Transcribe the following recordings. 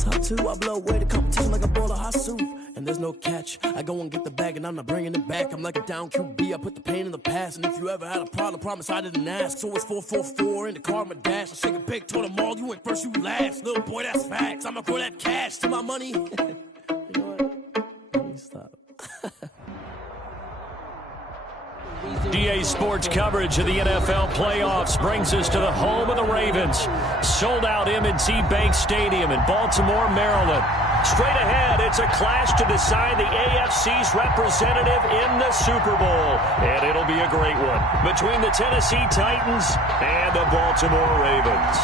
Top two, I blow away the competition like a bowl of hot soup. And there's no catch. I go and get the bag and I'm not bringing it back. I'm like a down QB, I put the pain in the past. And if you ever had a problem, promise I didn't ask. So it's 444 in the car, my dash. I shake a big, told them all, you ain't first, you last. Little boy, that's facts. I'ma throw that cash to my money. You know what? Let me stop. DA Sports coverage of the NFL playoffs brings us to the home of the Ravens. Sold out M&T Bank Stadium in Baltimore, Maryland. Straight ahead, it's a clash to decide the AFC's representative in the Super Bowl. And it'll be a great one between the Tennessee Titans and the Baltimore Ravens.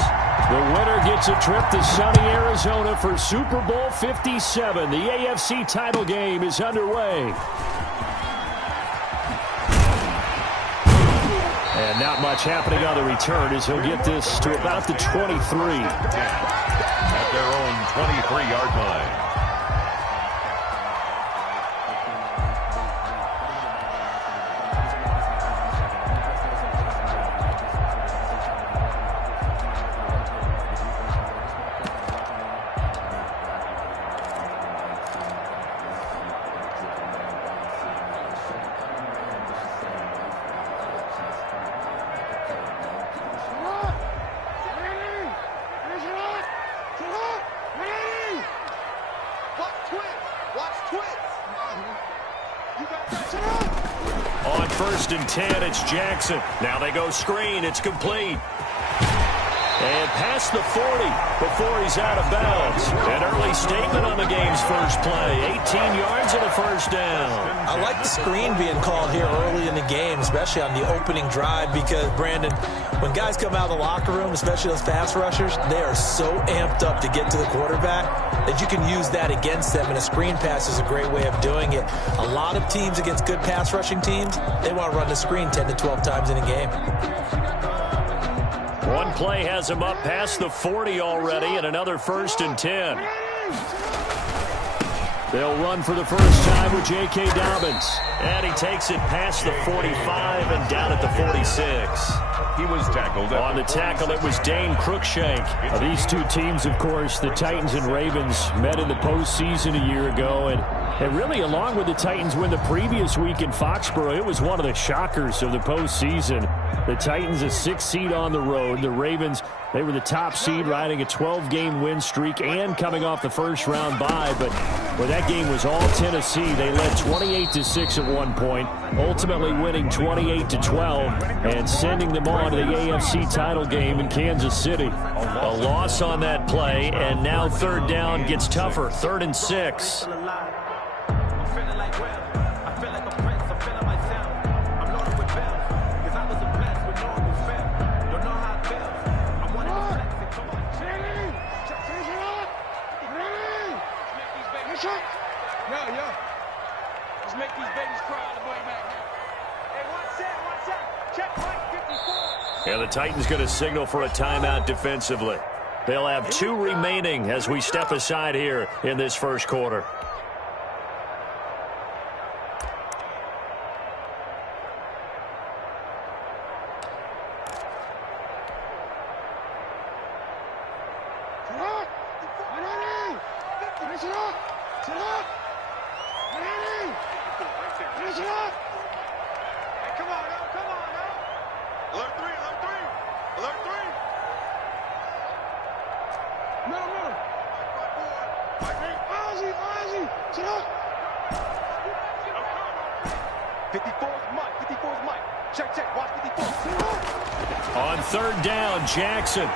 The winner gets a trip to sunny Arizona for Super Bowl 57. The AFC title game is underway. And not much happening on the return as he'll get this to about the 23. At their own 23-yard line. On 1st and 10, it's Jackson. Now they go screen. It's complete. And past the 40 before he's out of bounds. An early statement on the game's first play. 18 yards and a first down. I like the screen being called here early in the game, especially on the opening drive, because, Brandon, when guys come out of the locker room, especially those pass rushers, they are so amped up to get to the quarterback that you can use that against them, and a screen pass is a great way of doing it. A lot of teams against good pass rushing teams, they want to run the screen 10 to 12 times in a game. One play has him up past the 40 already, and another 1st and 10. They'll run for the first time with J.K. Dobbins. And he takes it past the 45 and down at the 46. He was tackled. On the tackle, it was Dane Cruikshank. These two teams, of course, the Titans and Ravens, met in the postseason a year ago. And really, along with the Titans win the previous week in Foxborough, it was one of the shockers of the postseason. The Titans, a 6th seed on the road. The Ravens, they were the top seed, riding a 12-game win streak and coming off the first-round bye. But where that game was all Tennessee, they led 28-6 at one point, ultimately winning 28-12 and sending them on to the AFC title game in Kansas City. A loss on that play, and now 3rd down gets tougher, 3rd and 6. And the Titans going to signal for a timeout defensively. They'll have 2 remaining as we step aside here in this first quarter. On 3rd down, Jackson.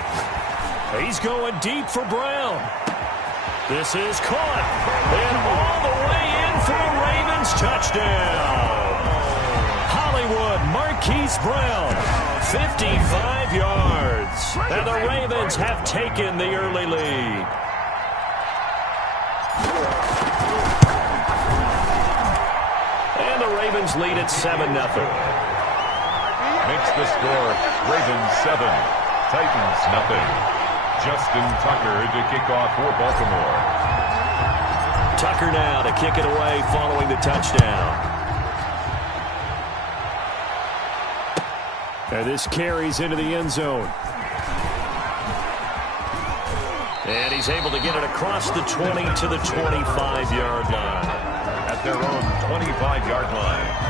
He's going deep for Brown. This is caught. And all the way in for a Ravens touchdown. Hollywood Marquise Brown, 55 yards. And the Ravens have taken the early lead. And the Ravens lead at 7-0. Makes the score Ravens 7, Titans 0. Justin Tucker to kick off for Baltimore. Tucker now to kick it away following the touchdown. And this carries into the end zone. And he's able to get it across the 20 to the 25-yard line. At their own 25-yard line.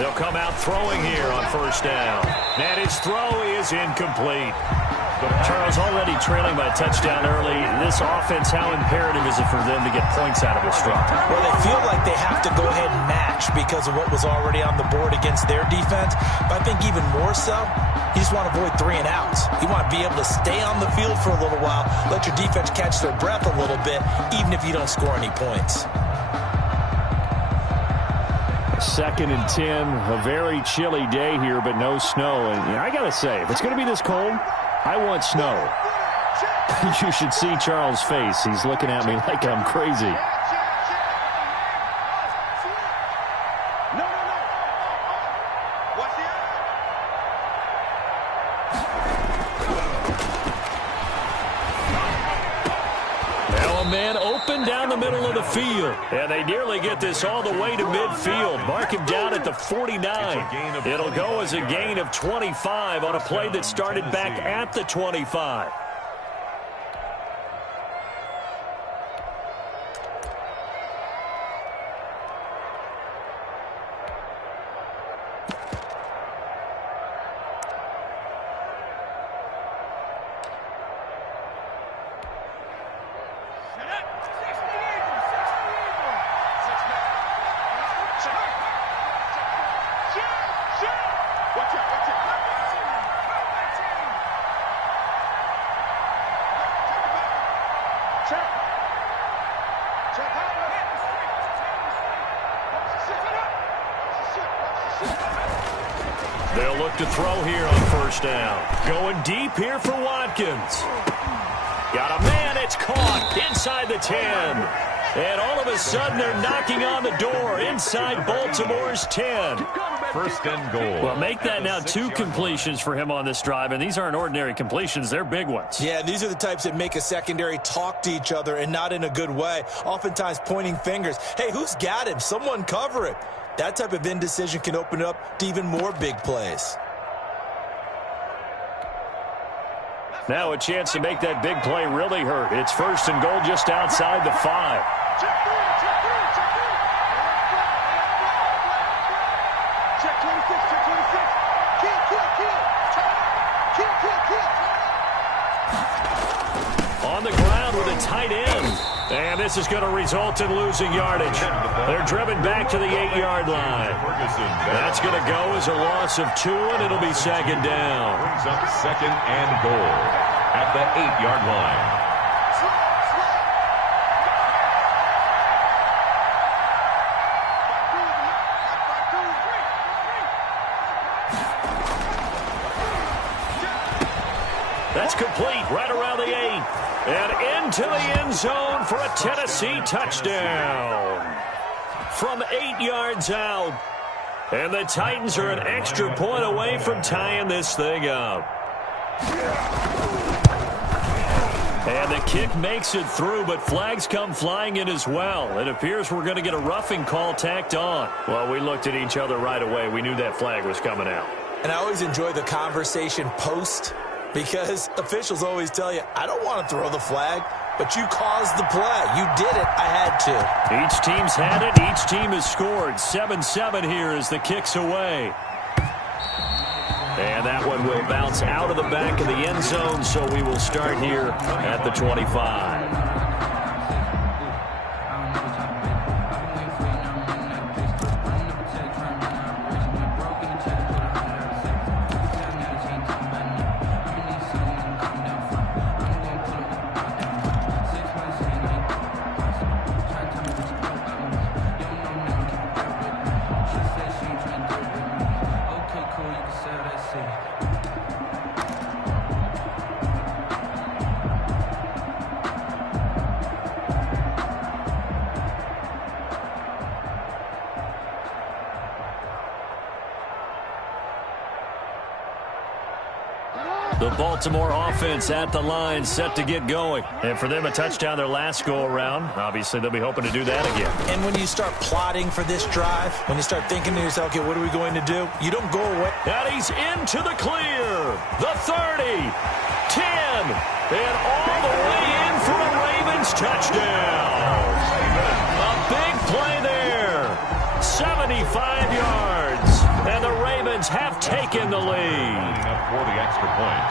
They'll come out throwing here on first down. And his throw is incomplete. Charles, already trailing by a touchdown early. This offense, how imperative is it for them to get points out of this drive? Well, they feel like they have to go ahead and match because of what was already on the board against their defense. But I think even more so, you just want to avoid 3 and outs. You want to be able to stay on the field for a little while, let your defense catch their breath a little bit, even if you don't score any points. 2nd and 10, a very chilly day here, but no snow. And I got to say, if it's going to be this cold, I want snow. You should see Charles' face. He's looking at me like I'm crazy. Field. And they nearly get this all the way to midfield. Mark him down at the 49. It'll go as a gain of 25 on a play that started back at the 25. They'll look to throw here on first down. Going deep here for Watkins. Got a man, it's caught inside the 10. And all of a sudden they're knocking on the door inside Baltimore's 10. 1st and goal. Well, make that now 2 completions for him on this drive, and these aren't ordinary completions. They're big ones. Yeah, these are the types that make a secondary talk to each other and not in a good way, oftentimes pointing fingers. Hey, who's got him? Someone cover it. That type of indecision can open up to even more big plays. Now a chance to make that big play really hurt. It's 1st and goal just outside the 5. On the ground with a tight end. And this is going to result in losing yardage. They're driven back to the 8-yard line. That's going to go as a loss of 2, and it'll be 2nd down. Brings up 2nd and goal at the 8-yard line. That's complete right around the 8. And into the end zone for a Tennessee touchdown. From 8 yards out. And the Titans are an extra point away from tying this thing up. And the kick makes it through, but flags come flying in as well. It appears we're going to get a roughing call tacked on. Well, we looked at each other right away. We knew that flag was coming out. And I always enjoy the conversation post, because officials always tell you, I don't want to throw the flag, but you caused the play. You did it. I had to. Each team's had it. Each team has scored. 7-7 here as the kick's away. And that one will bounce out of the back of the end zone, so we will start here at the 25. The Baltimore offense at the line, set to get going. And for them, a touchdown their last go-around. Obviously, they'll be hoping to do that again. And when you start plotting for this drive, when you start thinking to yourself, okay, what are we going to do? You don't go away. And he's into the clear. The 30, 10, and all the way in for a Ravens touchdown. A big play there. 75 yards. And the Ravens have taken the lead. For the extra point.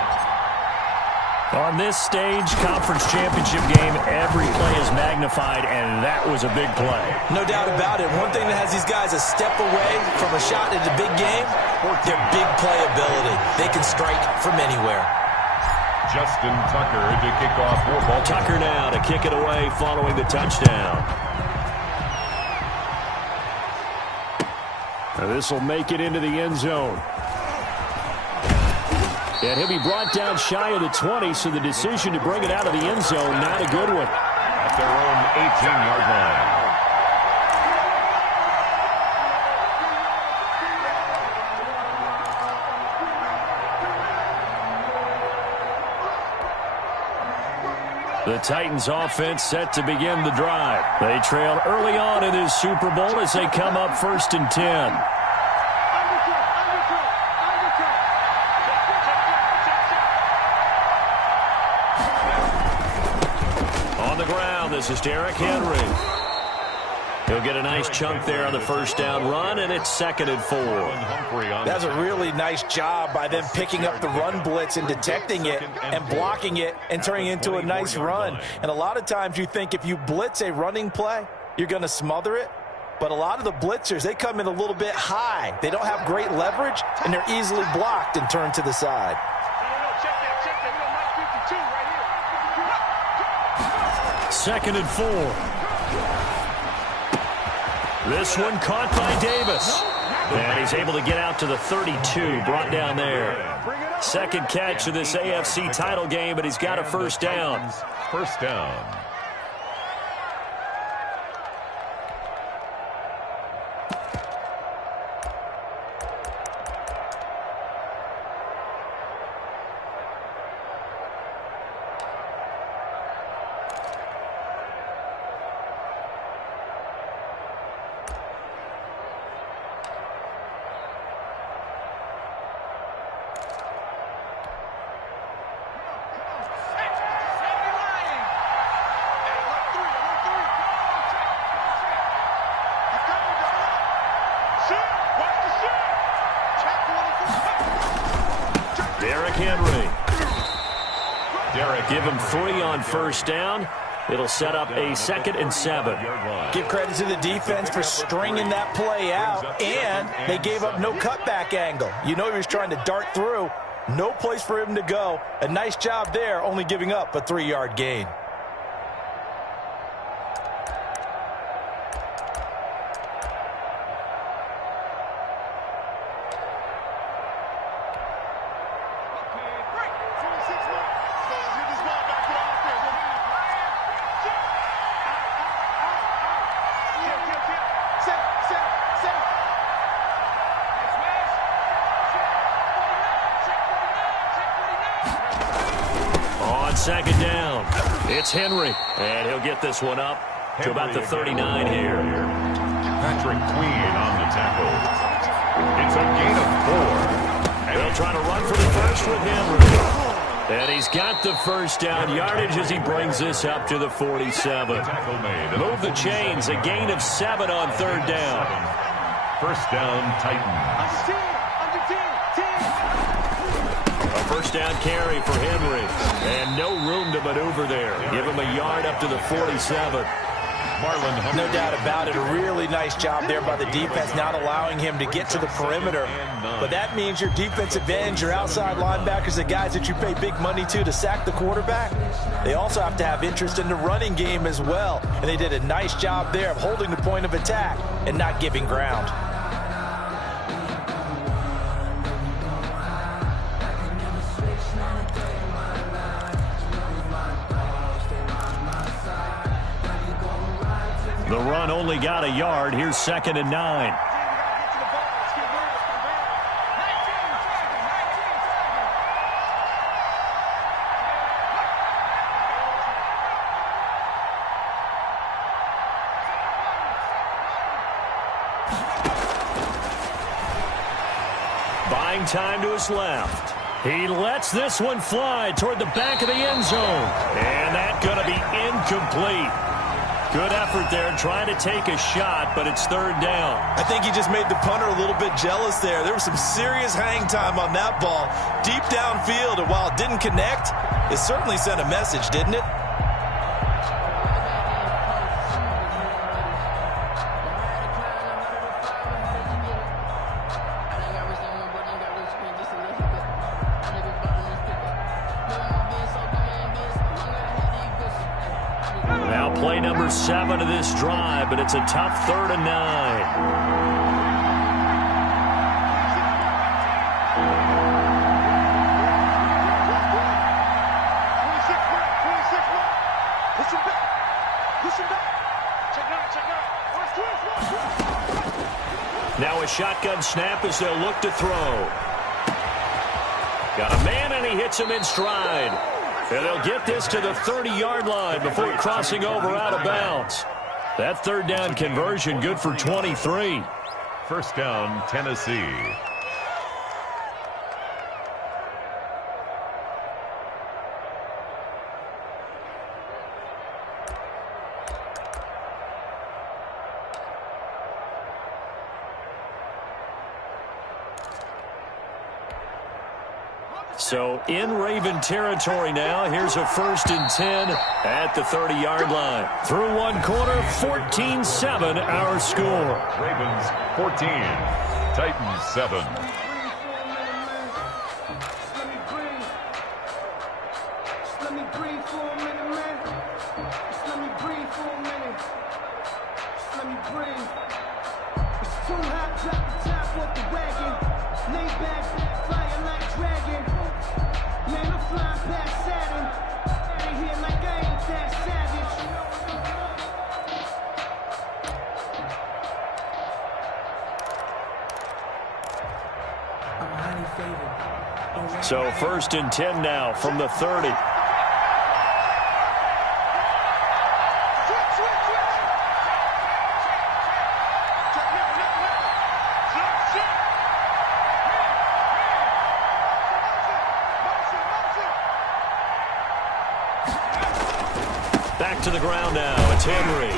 On this stage, conference championship game, every play is magnified, and that was a big play. No doubt about it. One thing that has these guys a step away from a shot at a big game, their big play ability. They can strike from anywhere. Justin Tucker to kick off for Baltimore. Tucker now to kick it away following the touchdown. This will make it into the end zone. And he'll be brought down shy of the 20, so the decision to bring it out of the end zone, not a good one. At their own 18-yard line. The Titans offense set to begin the drive. They trail early on in this Super Bowl as they come up 1st and 10. This is Derrick Henry. He'll get a nice chunk there on the first down run, and it's 2nd and 4. That's a really nice job by them picking up the run blitz and detecting it and blocking it and turning it into a nice run. And a lot of times you think if you blitz a running play, you're going to smother it. But a lot of the blitzers, they come in a little bit high. They don't have great leverage, and they're easily blocked and turned to the side. 2nd and 4. This one caught by Davis. And he's able to get out to the 32, brought down there. Second catch of this AFC title game, but he's got a first down. First down. Give him 3 on first down. It'll set up a 2nd and 7. Give credit to the defense for stringing that play out, and they gave up no cutback angle. You know he was trying to dart through. No place for him to go. A nice job there, only giving up a 3-yard gain. Second down. It's Henry. And he'll get this one up to about the 39 here. Patrick Queen on the tackle. It's a gain of 4. They'll try to run for the first with Henry. And he's got the first down yardage as he brings this up to the 47. Move the chains. A gain of 7 on third down. First down, Titans. First down carry for Henry. And no room to maneuver there. Give him a yard up to the 47. No doubt about it. A really nice job there by the defense, not allowing him to get to the perimeter. But that means your defensive ends, your outside linebackers, the guys that you pay big money to sack the quarterback, they also have to have interest in the running game as well. And they did a nice job there of holding the point of attack and not giving ground. The run only got a yard. Here's 2nd and 9. Buying time to his left. He lets this one fly toward the back of the end zone. And that's going to be incomplete. Good effort there trying to take a shot, but it's 3rd down. I think he just made the punter a little bit jealous there. There was some serious hang time on that ball. Deep downfield, and while it didn't connect, it certainly sent a message, didn't it? Play number 7 of this drive, but it's a tough 3rd and 9. Now a shotgun snap as they'll look to throw. Got a man, and he hits him in stride. And they'll get this to the 30-yard line before crossing over out of bounds. That 3rd down conversion good for 23. 1st down, Tennessee. So in Raven territory now. Here's a 1st and 10 at the 30-yard line. Through one quarter, 14-7 our score. Ravens 14, Titans 7. So 1st and 10 now from the 30. Back to the ground now. It's Henry.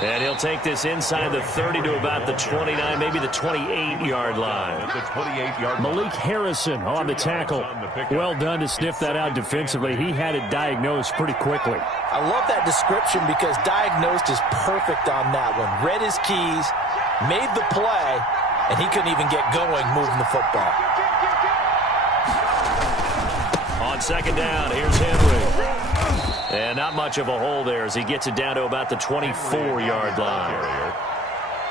And he'll take this inside the 30 to about the 29, maybe the 28-yard line. The 28-yard Malik Harrison on the tackle. Well done to sniff that out defensively. He had it diagnosed pretty quickly. I love that description because diagnosed is perfect on that one. Read his keys, made the play, and he couldn't even get going moving the football. On 2nd down, here's Henry. And not much of a hole there as he gets it down to about the 24-yard line.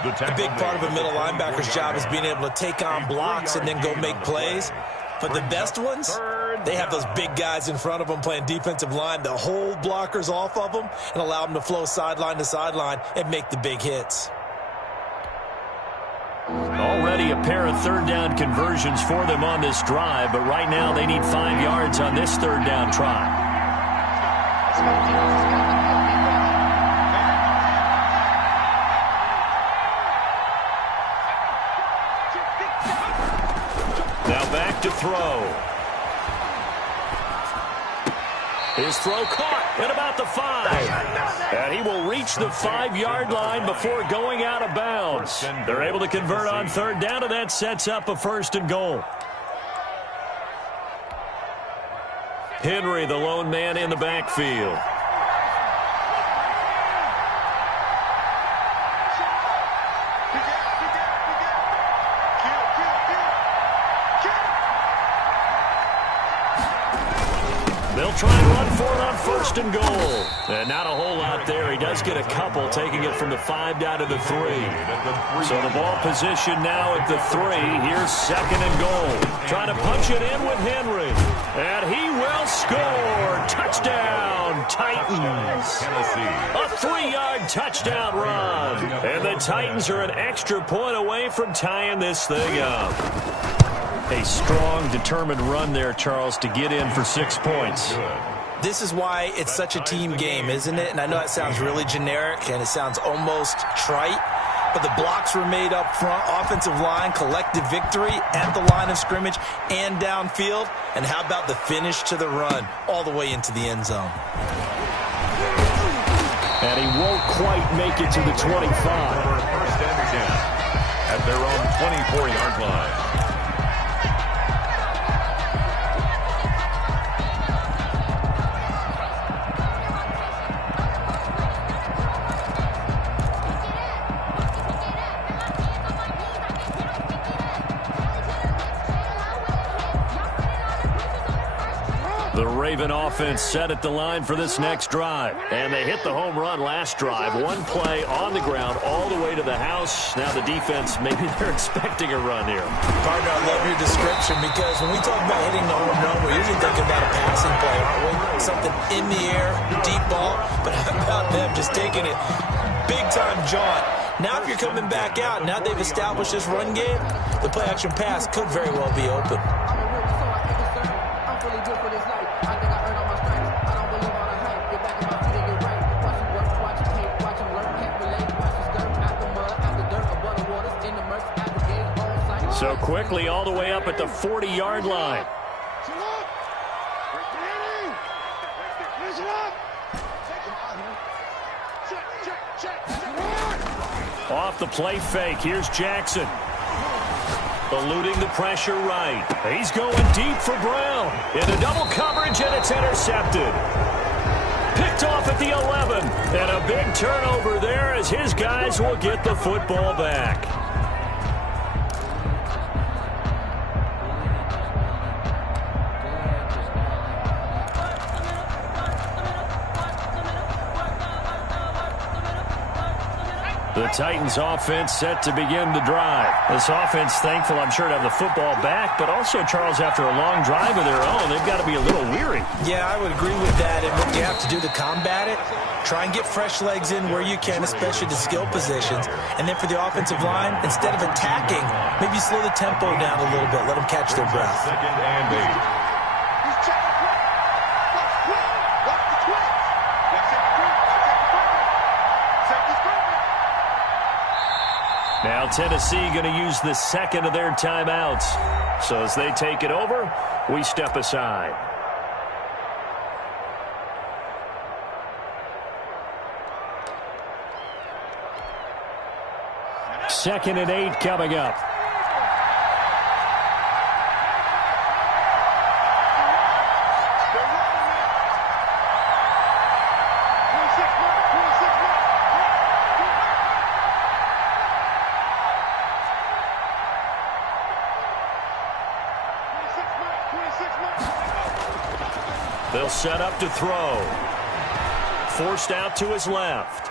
A big part of a middle linebacker's job is being able to take on blocks and then go make plays. But the best ones, they have those big guys in front of them playing defensive line to hold blockers off of them and allow them to flow sideline to sideline and make the big hits. Already a pair of 3rd down conversions for them on this drive, but right now they need 5 yards on this 3rd down try. Now back to throw. His throw caught at about the 5. And he will reach the 5-yard line before going out of bounds. They're able to convert on 3rd down, and that sets up a 1st and goal. Henry, the lone man in the backfield. They'll try and run for it on 1st and goal. And not a whole lot there. He does get a couple, taking it from the 5 down to the 3. So the ball position now at the 3. Here's 2nd and goal. Trying to punch it in with Henry. And he will score. Touchdown, Titans. A 3-yard touchdown run. And the Titans are an extra point away from tying this thing up. A strong, determined run there, Charles, to get in for 6 points. This is why it's such a team game, isn't it? And I know that sounds really generic and it sounds almost trite, but the blocks were made up front, offensive line, collective victory at the line of scrimmage and downfield. And how about the finish to the run all the way into the end zone? And he won't quite make it to the 25. First and 10 at their own 24-yard line. The Raven offense set at the line for this next drive. And they hit the home run last drive. One play on the ground all the way to the house. Now the defense, maybe they're expecting a run here. Partner, I love your description because when we talk about hitting the home run, we're usually thinking about a passing play, aren't we? Something in the air, deep ball. But how about them just taking it big-time jaunt? Now if you're coming back out, now they've established this run game, the play-action pass could very well be open. So quickly all the way up at the 40-yard line. Off the play fake. Here's Jackson. Eluding the pressure right. He's going deep for Brown. Into double coverage, and it's intercepted. Picked off at the 11. And a big turnover there as his guys will get the football back. The Titans offense set to begin the drive. This offense thankful, I'm sure, to have the football back, but also, Charles, after a long drive of their own, they've got to be a little weary. Yeah, I would agree with that. And what you have to do to combat it, try and get fresh legs in where you can, especially the skill positions. And then for the offensive line, instead of attacking, maybe slow the tempo down a little bit. Let them catch their breath. 2nd and 8. Now Tennessee going to use the 2nd of their timeouts. So as they take it over, we step aside. Second and 8 coming up. They'll set up to throw. Forced out to his left.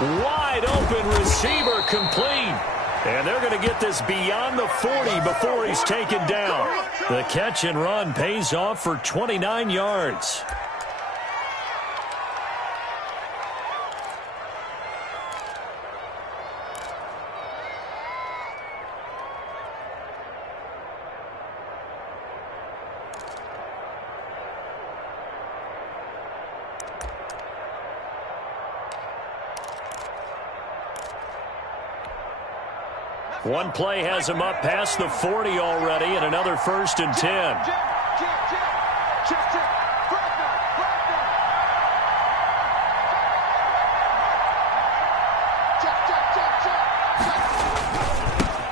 Wide open receiver complete. And they're going to get this beyond the 40 before he's taken down. The catch and run pays off for 29 yards. One play has him up past the 40 already, and another 1st and 10.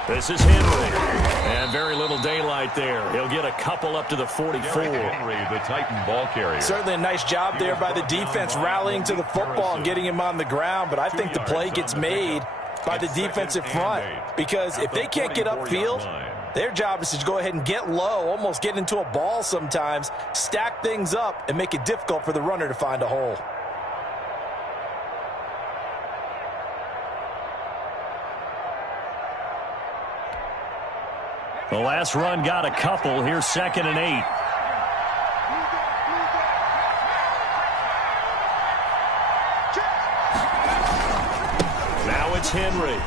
This is Henry. And very little daylight there. He'll get a couple up to the 44. Henry, the Titan ball carrier. Certainly a nice job there by the defense rallying to the football and getting him on the ground, but I think the play gets made by the defensive front, because if they can't get upfield, Their job is to go ahead and get low, almost get into a ball sometimes, stack things up, and make it difficult for the runner to find a hole. The last run got a couple. Here's 2nd and 8. Now it's Henry.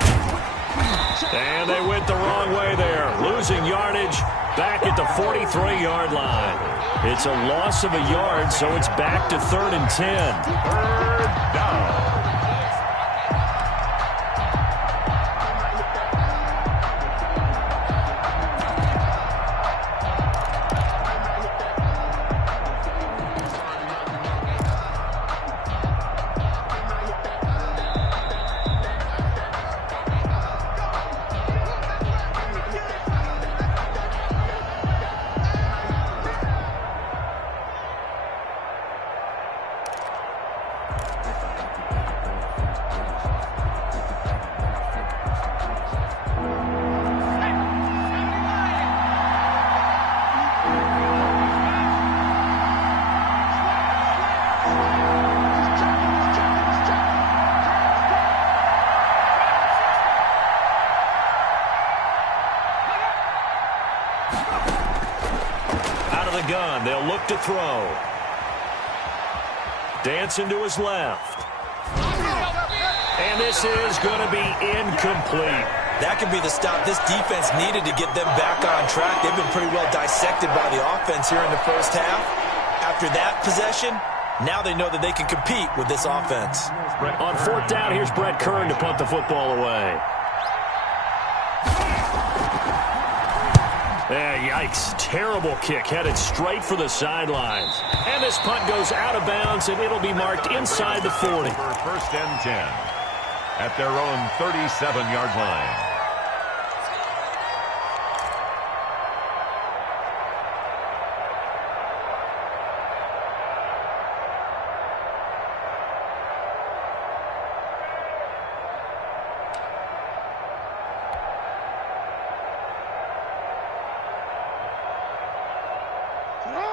And they went the wrong way there. Losing yardage back at the 43-yard line. It's a loss of a yard, so it's back to 3rd and 10. 3rd down. Gun. They'll look to throw. Dancing to his left. And this is going to be incomplete. That could be the stop this defense needed to get them back on track. They've been pretty well dissected by the offense here in the first half. After that possession, now they know that they can compete with this offense. On 4th down, here's Brett Kern to punt the football away. Yikes. Terrible kick. Headed straight for the sidelines. And this punt goes out of bounds, and it'll be marked inside the 40. For 1st and 10 at their own 37-yard line.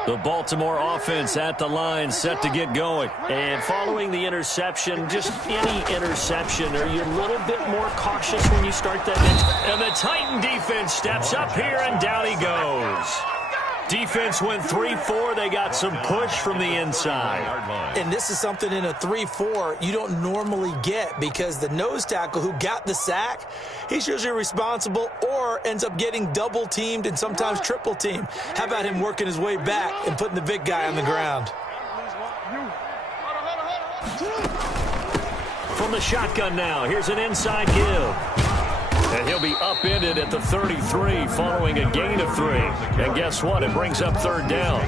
The Baltimore offense at the line, set to get going. And following the interception, just any interception, are you a little bit more cautious when you start that? And the Titan defense steps up here, and down he goes. Defense went 3-4. They got some push from the inside. And this is something in a 3-4 you don't normally get, because the nose tackle who got the sack, he's usually responsible or ends up getting double-teamed and sometimes triple-teamed. How about him working his way back and putting the big guy on the ground? From the shotgun now, here's an inside give. And he'll be upended at the 33 following a gain of 3. And guess what? It brings up 3rd down.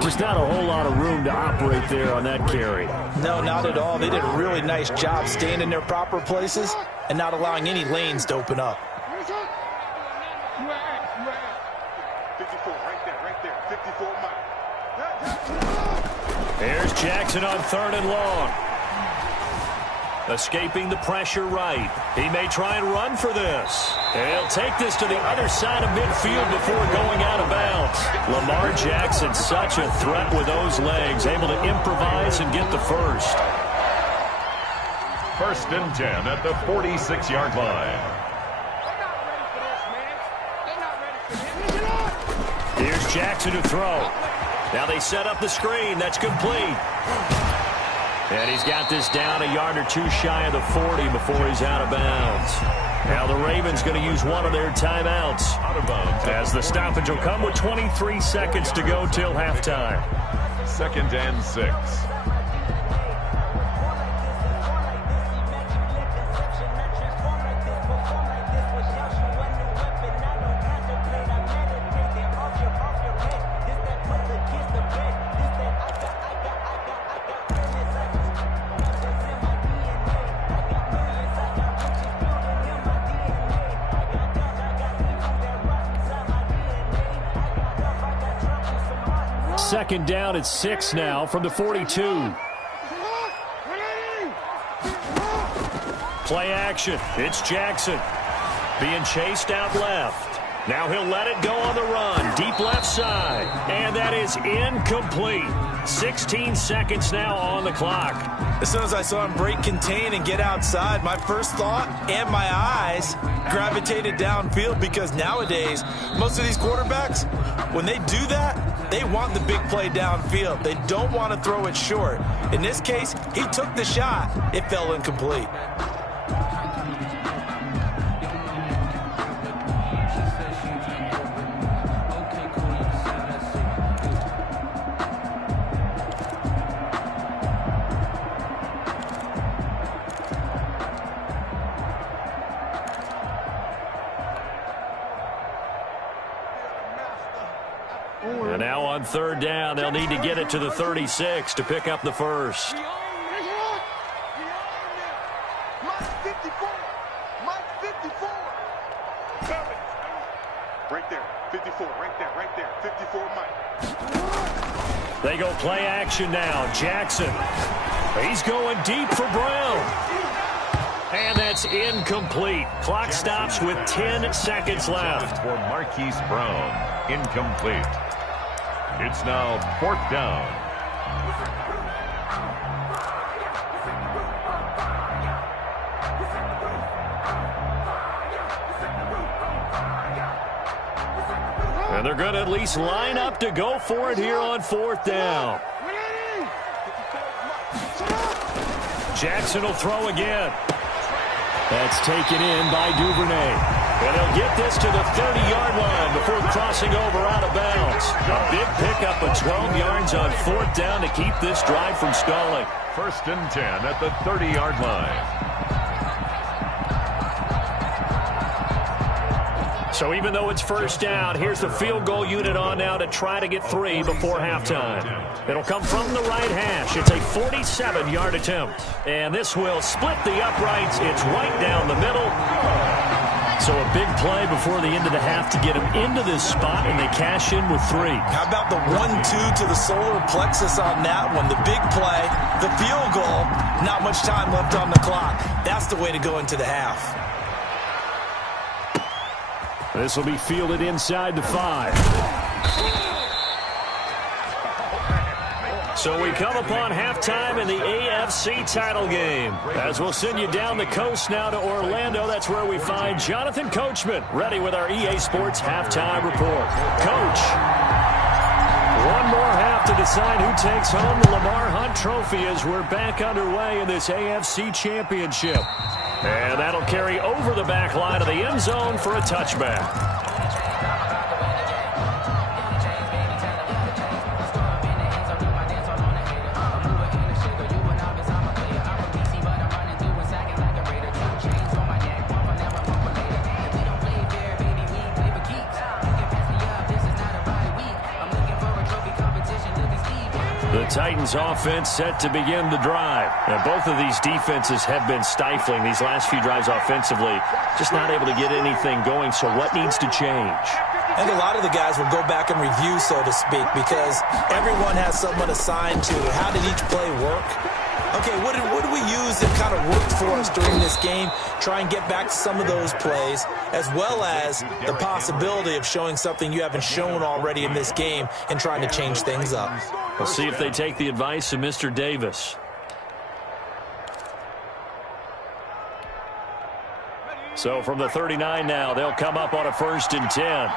Just not a whole lot of room to operate there on that carry. No, not at all. They did a really nice job staying in their proper places and not allowing any lanes to open up. 54, right there, 54 mile. Here's Jackson on 3rd and long. Escaping the pressure right. He may try and run for this. He'll take this to the other side of midfield before going out of bounds. Lamar Jackson, such a threat with those legs, able to improvise and get the first. 1st and 10 at the 46-yard line. Here's Jackson to throw. Now they set up the screen. That's complete. And he's got this down a yard or two shy of the 40 before he's out of bounds. Now the Ravens going to use one of their timeouts. Out of bounds. As the stoppage will come with 23 seconds to go till halftime. 2nd and 6. Second down at 6 now from the 42. Play action. It's Jackson being chased out left. Now he'll let it go on the run. Deep left side. And that is incomplete. 16 seconds now on the clock. As soon as I saw him break contain and get outside, my first thought and my eyes gravitated downfield, because nowadays, most of these quarterbacks, when they do that, they want the big play downfield. They don't want to throw it short. In this case, he took the shot. It fell incomplete. And now on third down, they'll need to get it to the 36 to pick up the first. Mike 54. Mike 54. Right there. 54. Right there. 54, Mike. They go play action now. Jackson. He's going deep for Brown. And that's incomplete. Clock stops with 10 seconds left. For Marquise Brown, incomplete. It's now fourth down. And they're going to at least line up to go for it here on fourth down. Jackson will throw again. That's taken in by Duvernay. And they'll get this to the 30-yard line before crossing over out of bounds. A big pickup of 12 yards on fourth down to keep this drive from stalling. First and 10 at the 30-yard line. So even though it's first down, here's the field goal unit on now to try to get 3 before halftime. It'll come from the right hash. It's a 47-yard attempt. And this will split the uprights. It's right down the middle. So a big play before the end of the half to get him into this spot, and they cash in with 3. How about the 1-2 to the solar plexus on that one? The big play, the field goal, not much time left on the clock. That's the way to go into the half. This will be fielded inside the 5. So we come upon halftime in the AFC title game. As we'll send you down the coast now to Orlando, that's where we find Jonathan Coachman, ready with our EA Sports halftime report. Coach, one more half to decide who takes home the Lamar Hunt Trophy as we're back underway in this AFC Championship. And that'll carry over the back line of the end zone for a touchback. The Titans offense set to begin the drive. And both of these defenses have been stifling these last few drives offensively. Just not able to get anything going, so what needs to change? I think a lot of the guys will go back and review, so to speak, because everyone has someone assigned to how did each play work. Okay, what did we use that kind of worked for us during this game? Try and get back to some of those plays, as well as the possibility of showing something you haven't shown already in this game and trying to change things up. We'll see if they take the advice of Mr. Davis. So from the 39 now, they'll come up on a 1st and 10.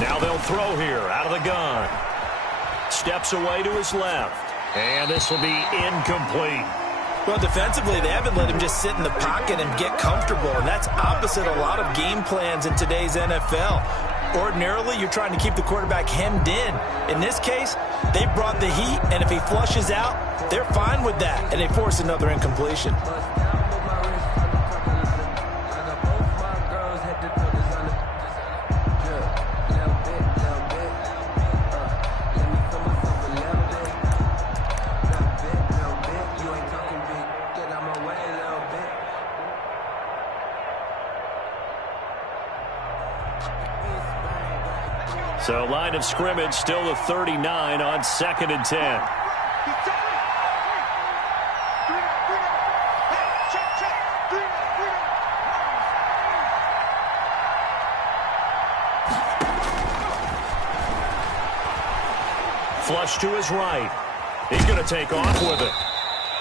Now they'll throw here out of the gun. Steps away to his left. And this will be incomplete. Well, defensively, they haven't let him just sit in the pocket and get comfortable, and that's opposite a lot of game plans in today's NFL. Ordinarily, you're trying to keep the quarterback hemmed in. In this case, they brought the heat, and if he flushes out, they're fine with that, and they force another incompletion. So line of scrimmage still the 39 on 2nd and 10. Flush to his right. He's going to take off with it.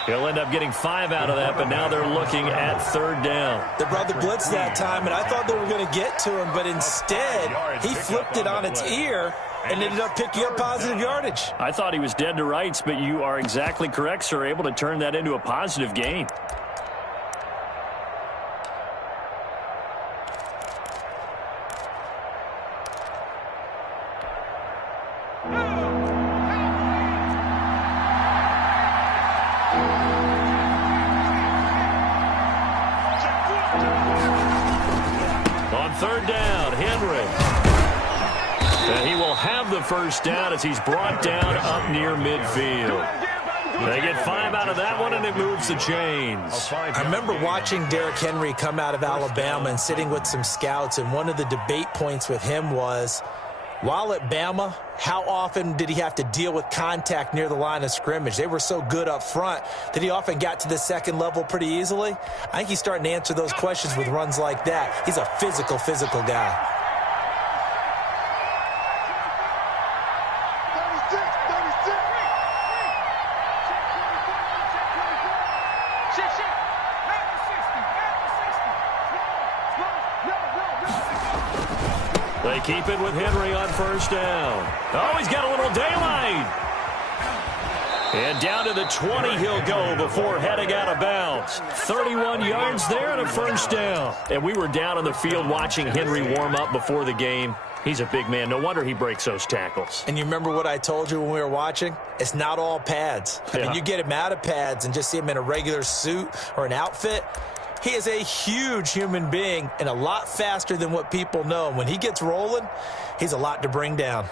He'll end up getting 5 out of that, but now they're looking at 3rd down. They brought the blitz that time, and I thought they were going to get to him, but instead he flipped it on its ear and ended up picking up positive yardage. I thought he was dead to rights, but you are exactly correct, sir, able to turn that into a positive gain. On 3rd down, Henry. And he will have the 1st down as he's brought down up near midfield. They get 5 out of that one, and it moves the chains. I remember watching Derrick Henry come out of Alabama and sitting with some scouts, and one of the debate points with him was, while at Bama, how often did he have to deal with contact near the line of scrimmage? They were so good up front that he often got to the 2nd level pretty easily. I think he's starting to answer those questions with runs like that. He's a physical guy. They keep it with Henry on 1st down. Oh, he's got a little daylight. And down to the 20 he'll go before heading out of bounds. 31 yards there and a 1st down. And we were down on the field watching Henry warm up before the game. He's a big man. No wonder he breaks those tackles. And you remember what I told you when we were watching? It's not all pads. I mean, you get him out of pads and just see him in a regular suit or an outfit. He is a huge human being and a lot faster than what people know. When he gets rolling, he's a lot to bring down.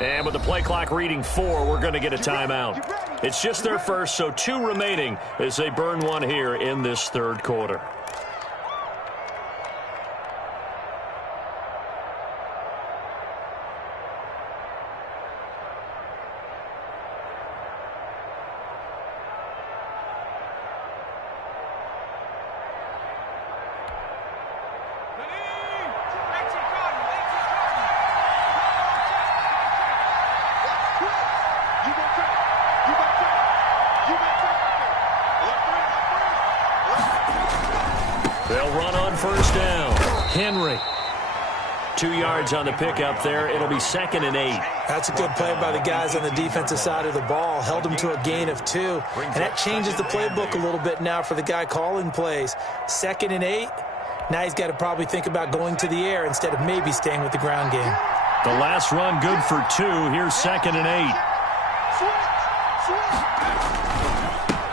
And with the play clock reading 4, we're going to get a timeout. It's just their first, so 2 remaining as they burn one here in this 3rd quarter. They'll run on 1st down. Henry. 2 yards on the pickup there. It'll be 2nd and 8. That's a good play by the guys on the defensive side of the ball. Held them to a gain of 2. And that changes the playbook a little bit now for the guy calling plays. 2nd and 8. Now he's got to probably think about going to the air instead of maybe staying with the ground game. The last run good for 2. Here's 2nd and 8.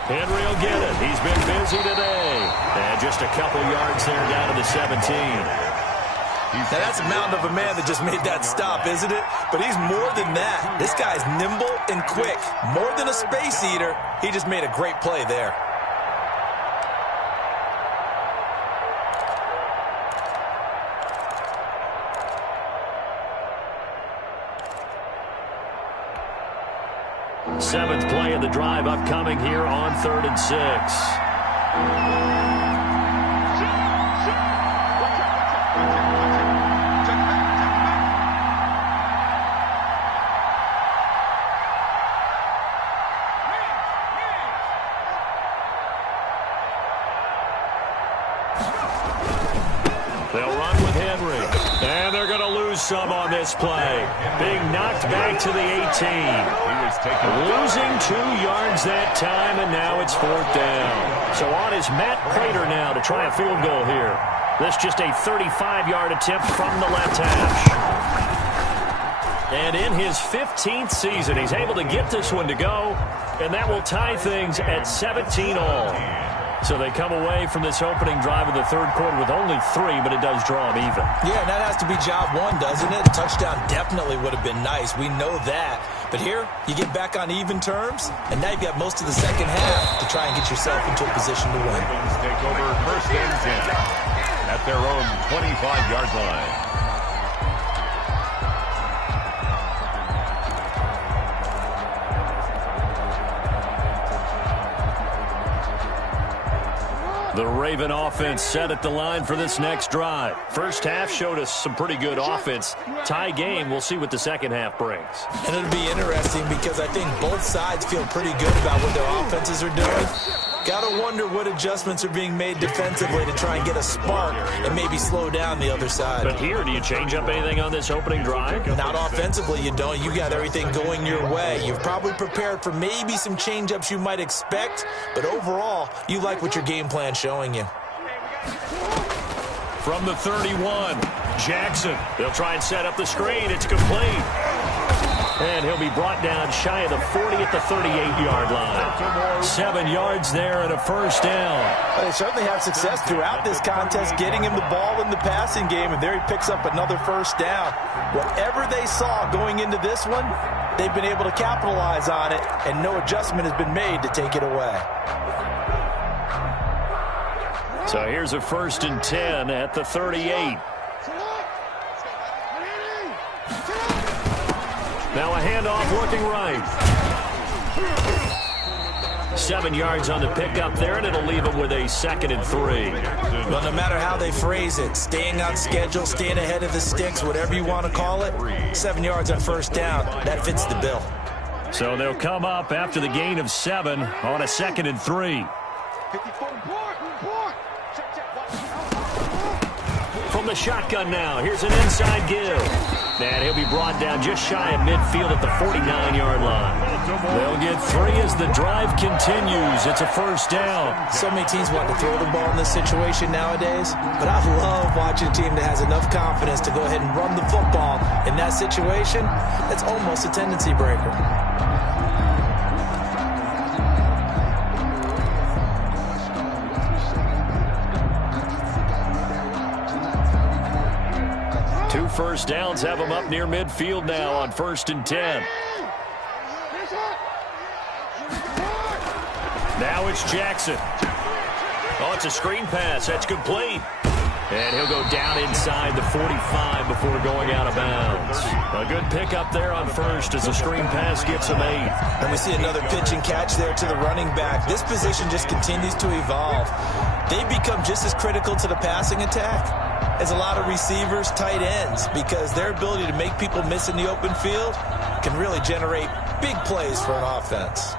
Henry will get it. He's been busy today. And just a couple yards there down to the 17. Now that's a mountain of a man that just made that stop, isn't it? But he's more than that. This guy's nimble and quick. More than a space eater. He just made a great play there. Seventh play of the drive upcoming here on 3rd and 6. They'll run with Henry. And they're going to lose some on this play. Being knocked back to the 18. Losing 2 yards that time, and now it's 4th down. So on is Matt Prater now to try a field goal here. This just a 35-yard attempt from the left hash. And in his 15th season, he's able to get this one to go, and that will tie things at 17 all. So they come away from this opening drive of the third quarter with only 3, but it does draw them even. Yeah, and that has to be job one, doesn't it? A touchdown definitely would have been nice. We know that. But here, you get back on even terms, and now you've got most of the second half to try and get yourself into a position to win. Ravens take over first and 10 at their own 25-yard line. The Raven offense set at the line for this next drive. First half showed us some pretty good offense. Tie game, we'll see what the second half brings. And it'll be interesting because I think both sides feel pretty good about what their offenses are doing. Got to wonder what adjustments are being made defensively to try and get a spark and maybe slow down the other side. But here, do you change up anything on this opening drive? Not offensively, you don't. You got everything going your way. You've probably prepared for maybe some change-ups you might expect, but overall, you like what your game plan's showing you. From the 31, Jackson. They'll try and set up the screen. It's complete. And he'll be brought down shy of the 40 at the 38-yard line. 7 yards there and a first down. Well, they certainly have success throughout this contest getting him the ball in the passing game, and there he picks up another first down. Whatever they saw going into this one, they've been able to capitalize on it, and no adjustment has been made to take it away. So here's a first and 10 at the 38. Now a handoff looking right. 7 yards on the pickup there, and it'll leave them with a 2nd and 3. Well, no matter how they phrase it, staying on schedule, staying ahead of the sticks, whatever you want to call it, 7 yards on first down, that fits the bill. So they'll come up after the gain of 7 on a 2nd and 3. From the shotgun now, here's an inside give. And he'll be brought down just shy of midfield at the 49-yard line. They'll get 3 as the drive continues. It's a first down. So many teams want to throw the ball in this situation nowadays, but I love watching a team that has enough confidence to go ahead and run the football. In that situation, it's almost a tendency breaker. First downs have them up near midfield now on 1st and 10. Now it's Jackson. Oh, it's a screen pass. That's complete. And he'll go down inside the 45 before going out of bounds. A good pickup there on first as the screen pass gets him 8. And we see another pitch and catch there to the running back. This position just continues to evolve. They become just as critical to the passing attack as a lot of receivers, tight ends, because their ability to make people miss in the open field can really generate big plays for an offense.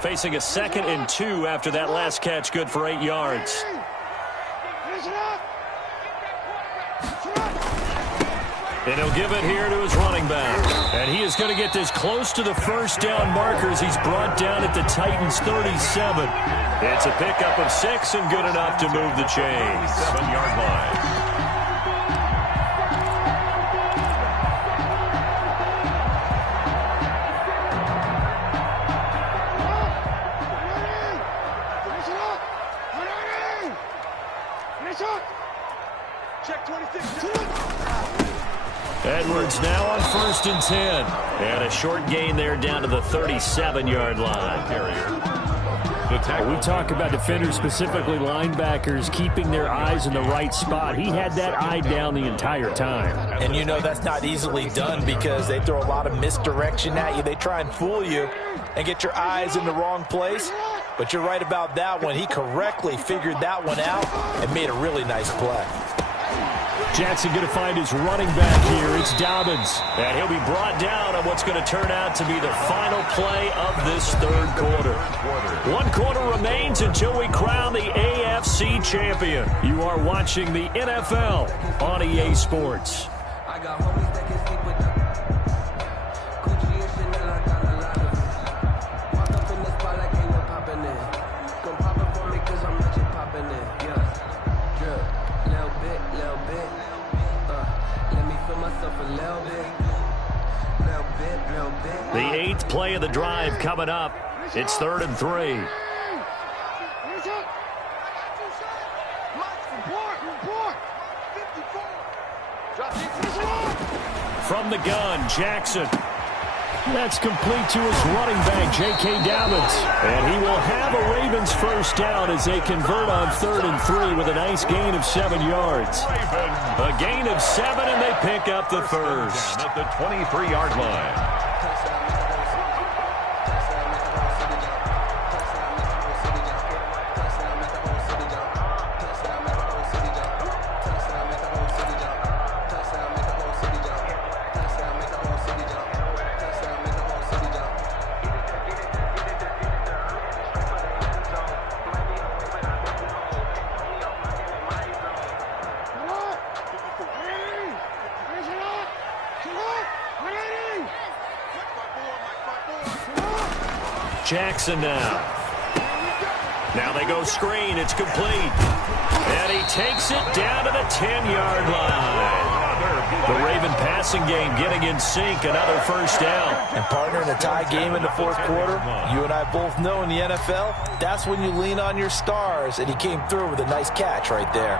Facing a 2nd and 2 after that last catch, good for 8 yards. And he'll give it here to his running back. And he is going to get this close to the first down markers. He's brought down at the Titans' 37. It's a pickup of 6 and good enough to move the chains. 7-yard line. Edwards now on 1st and 10. And a short gain there down to the 37-yard line. Well, we talk about defenders, specifically linebackers, keeping their eyes in the right spot. He had that eye down the entire time. And you know that's not easily done because they throw a lot of misdirection at you. They try and fool you and get your eyes in the wrong place. But you're right about that one. He correctly figured that one out and made a really nice play. Jackson going to find his running back here. It's Dobbins. And he'll be brought down on what's going to turn out to be the final play of this third quarter. 1 quarter remains until we crown the AFC champion. You are watching the NFL on EA Sports. I got homies that can sleep with the Gucci and Chanel, I got a lot of it. Walk up in the spot like ain't no poppin' in. Gon' pop it for me cause I'm rich and poppin' in. Yeah, drip, little bit, little bit. Let me feel myself a little bit. Little bit, little bit. The 8th play of the drive coming up. It's 3rd and 3. From the gun, Jackson. That's complete to his running back, J.K. Dobbins. And he will have a Ravens first down as they convert on 3rd and 3 with a nice gain of 7 yards. A gain of 7, and they pick up the first. At the 23-yard line. Jackson now. Now they go screen. It's complete. And he takes it down to the 10-yard line. The Raven passing game getting in sync. Another first down. And partner, in a tie game in the fourth quarter, you and I both know in the NFL, that's when you lean on your stars. And he came through with a nice catch right there.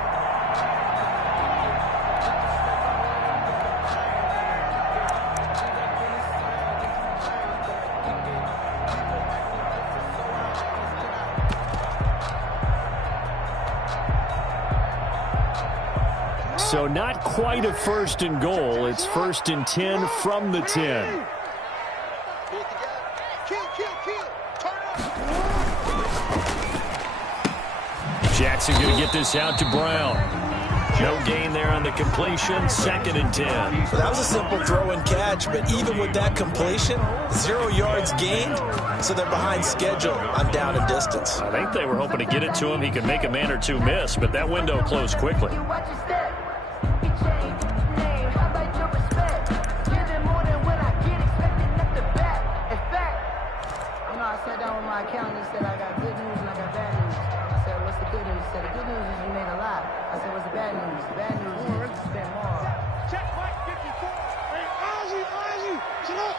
So not quite a 1st and goal. It's 1st and 10 from the 10. Jackson going to get this out to Brown. No gain there on the completion. 2nd and 10. That was a simple throw and catch, but even with that completion, 0 yards gained, so they're behind schedule on down and distance. I think they were hoping to get it to him. He could make a man or two miss, but that window closed quickly. My accountant said I got good news and I got bad news. I said, what's the good news? He said, the good news is you made a lot. I said, what's the bad news? The bad news is you spent more. Check Mike 54. Hey, Ozzy. Shut up.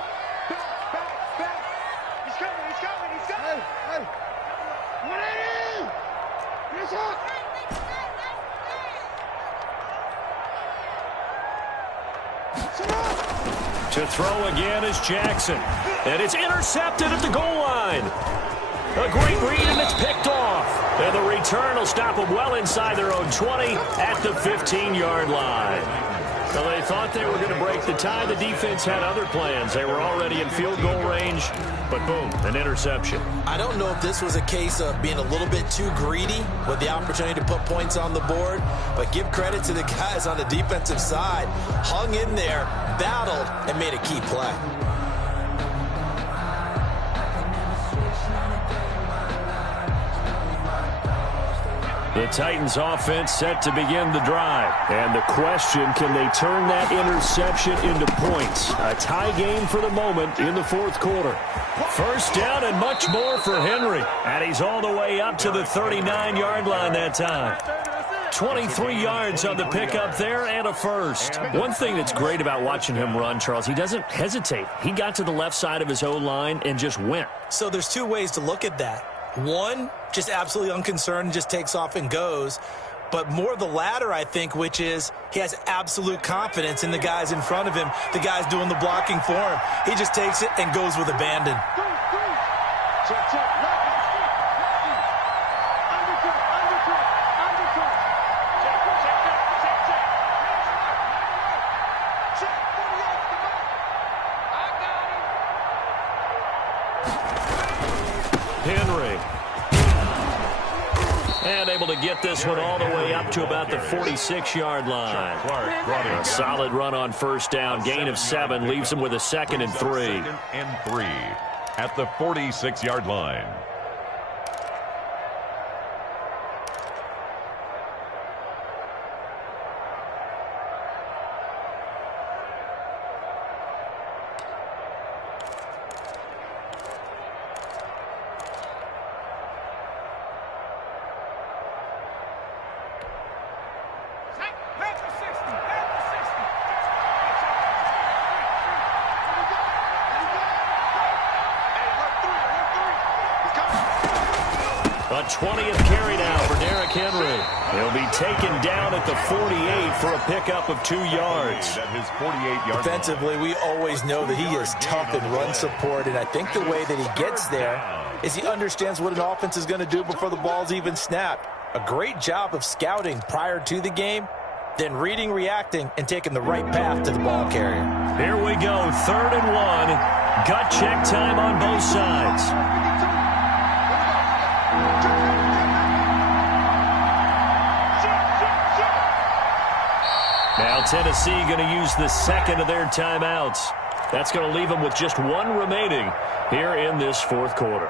Back. He's coming. Hey. What are you? Yes, up. To throw again is Jackson. And it's intercepted at the goal line. A great read, and it's picked off. And the return will stop them well inside their own 20 at the 15-yard line. Well, they thought they were going to break the tie. The defense had other plans. They were already in field goal range, but boom, an interception. I don't know if this was a case of being a little bit too greedy with the opportunity to put points on the board, but give credit to the guys on the defensive side. Hung in there, battled, and made a key play. The Titans offense set to begin the drive. And the question, can they turn that interception into points? A tie game for the moment in the fourth quarter. First down and much more for Henry. And he's all the way up to the 39-yard line that time. 23 yards on the pickup there and a first. One thing that's great about watching him run, Charles, he doesn't hesitate. He got to the left side of his O-line and just went. So there's two ways to look at that. One, just absolutely unconcerned, just takes off and goes. But more the latter, I think, which is he has absolute confidence in the guys in front of him, the guys doing the blocking for him. He just takes it and goes with abandon. Check. Henry. And able to get this one all the way up to about the 46-yard line. A solid run on first down. Gain of 7 leaves him with a 2nd and 3. 2nd and 3 at the 46-yard line. A 20th carry now for Derrick Henry. He'll be taken down at the 48 for a pickup of 2 yards. Defensively, we always know that he is tough in run support, and I think the way that he gets there is he understands what an offense is going to do before the ball's even snapped. A great job of scouting prior to the game, then reading, reacting, and taking the right path to the ball carrier. Here we go, 3rd and 1. Gut check time on both sides. Now Tennessee going to use the second of their timeouts. That's going to leave them with just 1 remaining here in this 4th quarter.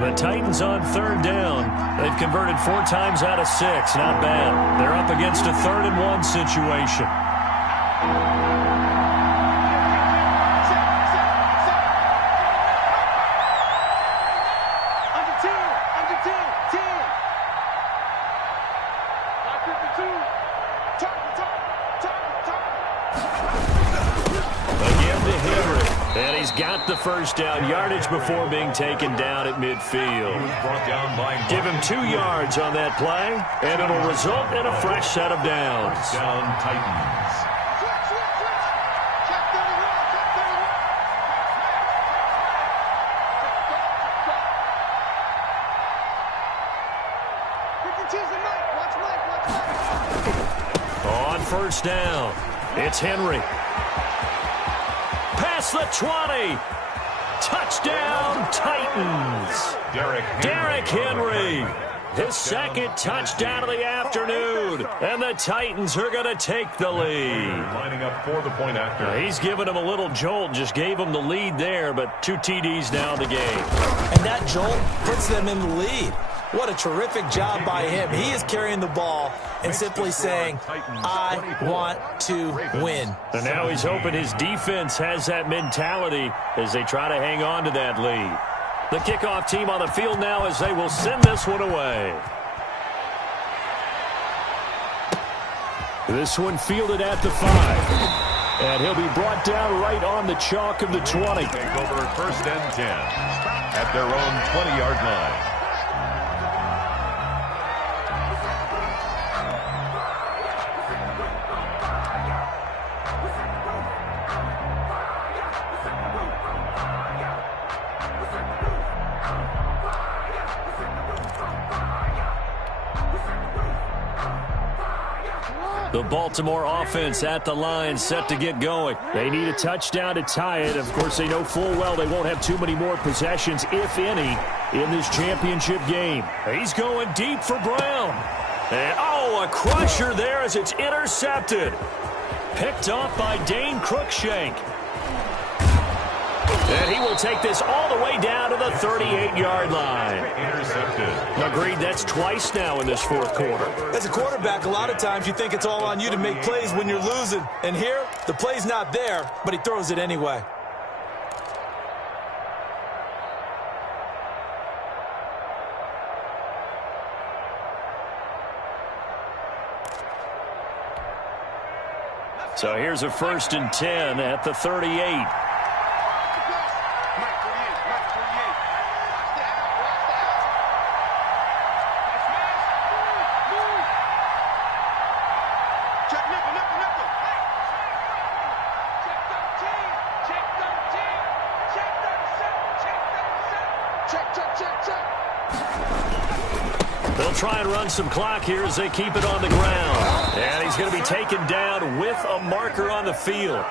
The Titans on 3rd down. They've converted 4 times out of 6. Not bad. They're up against a 3rd and 1 situation. And he's got the first down, yardage before being taken down at midfield. Give him 2 yards on that play, and it'll result in a fresh set of downs. Down Titans. On 1st down, it's Henry. Past the 20. Touchdown, Titans. Derrick Henry. His 2nd touchdown of the afternoon. And the Titans are going to take the lead. Lining up for the point after. Now, he's given him a little jolt, just gave him the lead there, but 2 TDs now in the game. And that jolt puts them in the lead. What a terrific job by him. He is carrying the ball and simply saying, I want to win. And now he's hoping his defense has that mentality as they try to hang on to that lead. The kickoff team on the field now as they will send this one away. This one fielded at the 5. And he'll be brought down right on the chalk of the 20. Take over 1st and 10 at their own 20-yard line. The Baltimore offense at the line, set to get going. They need a touchdown to tie it. Of course, they know full well they won't have too many more possessions, if any, in this championship game. He's going deep for Brown. And, a crusher there as it's intercepted. Picked off by Dane Cruikshank. And he will take this all the way down to the 38-yard line. Intercepted. Agreed, that's twice now in this 4th quarter. As a quarterback, a lot of times you think it's all on you to make plays when you're losing. And here, the play's not there, but he throws it anyway. So here's a 1st and 10 at the 38. They'll try and run some clock here as they keep it on the ground. And he's going to be taken down with a marker on the field.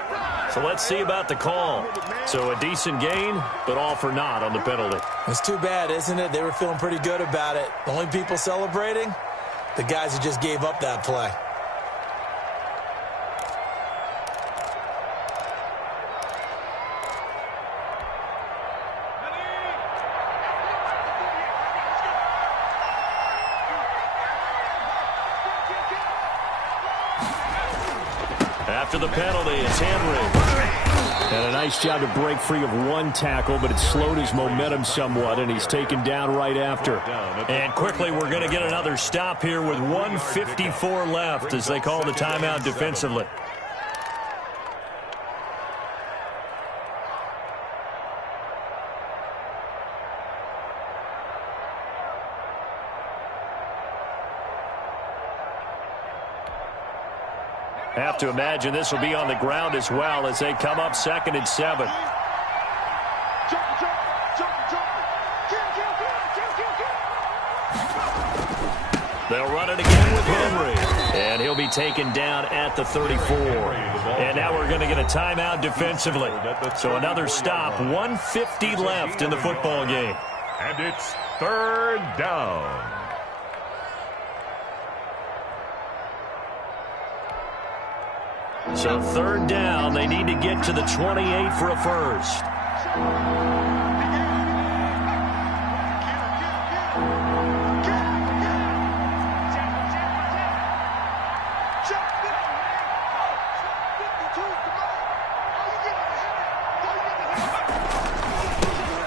So let's see about the call. So a decent gain, but all for naught on the penalty. It's too bad, isn't it? They were feeling pretty good about it. The only people celebrating, the guys who just gave up that play. After the penalty, it's Henry. And a nice job to break free of one tackle, but it slowed his momentum somewhat, and he's taken down right after. And quickly, we're going to get another stop here with 1:54 left as they call the timeout defensively. Have to imagine this will be on the ground as well as they come up 2nd and 7. They'll run it again with Henry. And he'll be taken down at the 34. And now we're going to get a timeout defensively. So another stop, 1:50 left in the football game. And it's 3rd down. So 3rd down, they need to get to the 28 for a first.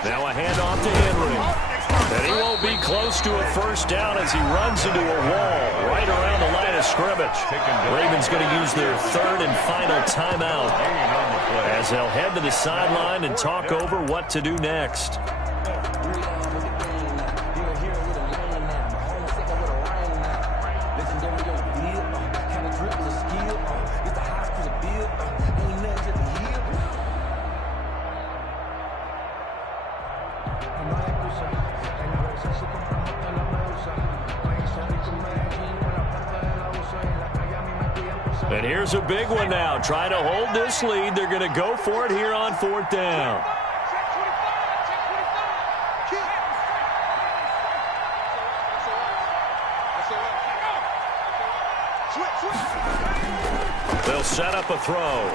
Now a handoff to Henry. And he won't be close to a first down as he runs into a wall right around the line of scrimmage. Ravens going to use their 3rd and final timeout as they'll head to the sideline and talk over what to do next. And here's a big one now. Trying to hold this lead. They're going to go for it here on 4th down. They'll set up a throw.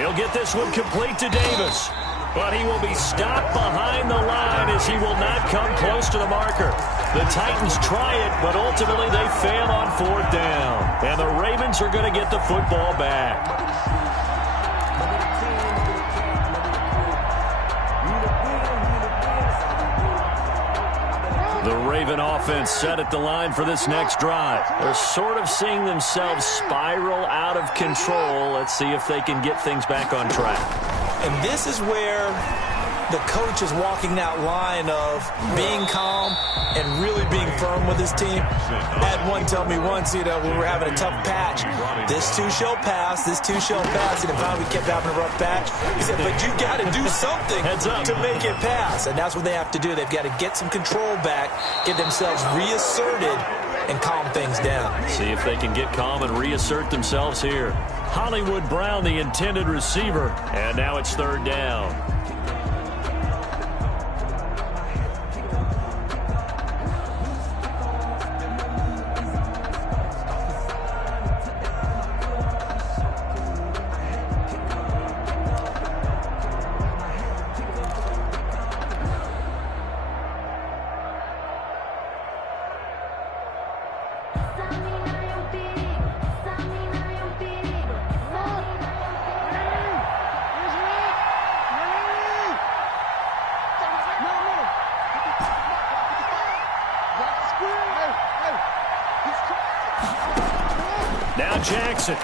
He'll get this one complete to Davis. But he will be stopped behind the line as he will not come close to the marker. The Titans try it, but ultimately they fail on 4th down. And the Ravens are going to get the football back. The Raven offense set at the line for this next drive. They're sort of seeing themselves spiral out of control. Let's see if they can get things back on track. And this is where the coach is walking that line of being calm and really being firm with his team. I had one tell me once, when we were having a tough patch, this too shall pass, this too shall pass, and if we kept having a rough patch, he said, but you got to do something to make it pass. And that's what they have to do. They've got to get some control back, get themselves reasserted, and calm things down. See if they can get calm and reassert themselves here. Hollywood Brown, the intended receiver, and now it's 3rd down. Now Jackson.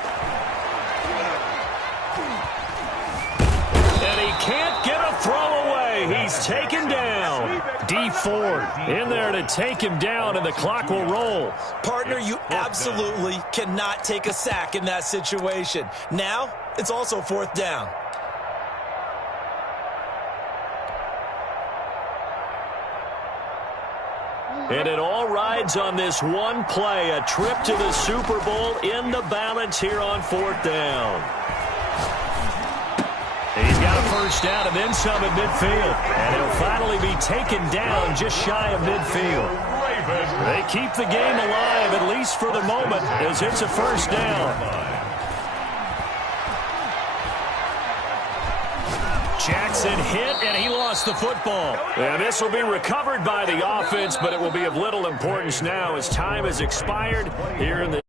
And he can't get a throw away. He's taken down. D Ford in there to take him down, and the clock will roll. Partner, you absolutely cannot take a sack in that situation. Now, it's also 4th down. And it all rides on this one play, a trip to the Super Bowl in the balance here on 4th down. He's got a first down and then some at midfield. And he'll finally be taken down just shy of midfield. They keep the game alive, at least for the moment, as it's a first down. Jackson hit, and he lost the football. And this will be recovered by the offense, but it will be of little importance now as time has expired here in the